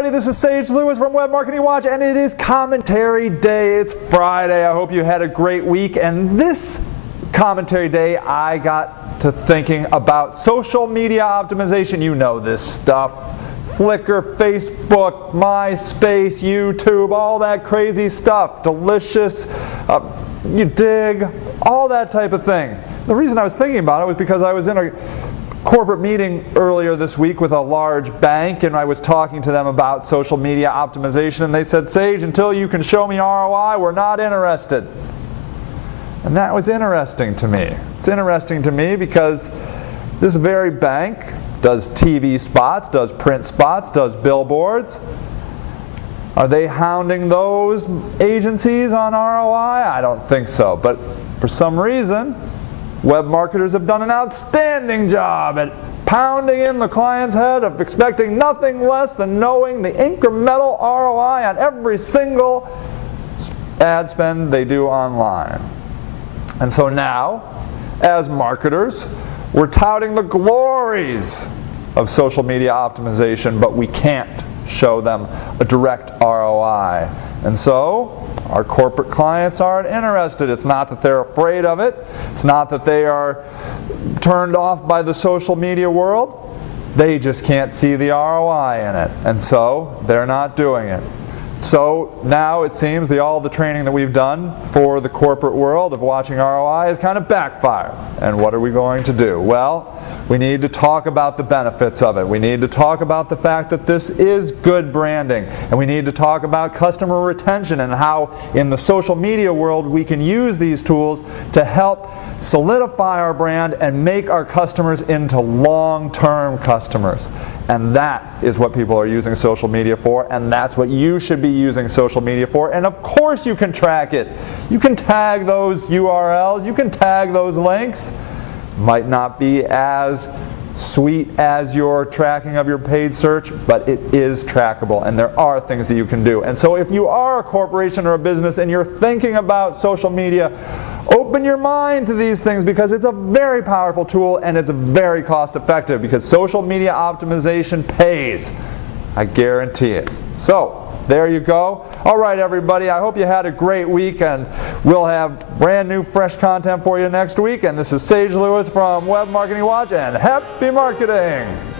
everybody, this is Sage Lewis from Web Marketing Watch, and it is commentary day. It's Friday. I hope you had a great week, and this commentary day I got to thinking about social media optimization. You know this stuff. Flickr, Facebook, MySpace, YouTube, all that crazy stuff. Delicious, you dig, all that type of thing. The reason I was thinking about it was because I was in a corporate meeting earlier this week with a large bank, and I was talking to them about social media optimization, and they said, Sage, until you can show me ROI, we're not interested. And that was interesting to me. It's interesting to me because this very bank does TV spots, does print spots, does billboards. Are they hounding those agencies on ROI? I don't think so. But for some reason, web marketers have done an outstanding job at pounding in the client's head of expecting nothing less than knowing the incremental ROI on every single ad spend they do online. And so now, as marketers, we're touting the glories of social media optimization, but we can't show them a direct ROI. And so, our corporate clients aren't interested. It's not that they're afraid of it. It's not that they are turned off by the social media world. They just can't see the ROI in it. And so, they're not doing it. So now it seems all the training that we've done for the corporate world of watching ROI has kind of backfired. And what are we going to do? Well, we need to talk about the benefits of it. We need to talk about the fact that this is good branding. And we need to talk about customer retention and how in the social media world we can use these tools to help solidify our brand and make our customers into long-term customers. And that is what people are using social media for, and that's what you should be using social media for. And of course you can track it. You can tag those URLs, you can tag those links. Might not be as sweet as your tracking of your paid search, but it is trackable, and there are things that you can do. And so if you are a corporation or a business and you're thinking about social media, open your mind to these things because it's a very powerful tool and it's very cost effective because social media optimization pays. I guarantee it. So, there you go. All right, everybody, I hope you had a great week, and we'll have brand new, fresh content for you next week. And this is Sage Lewis from Web Marketing Watch, and happy marketing!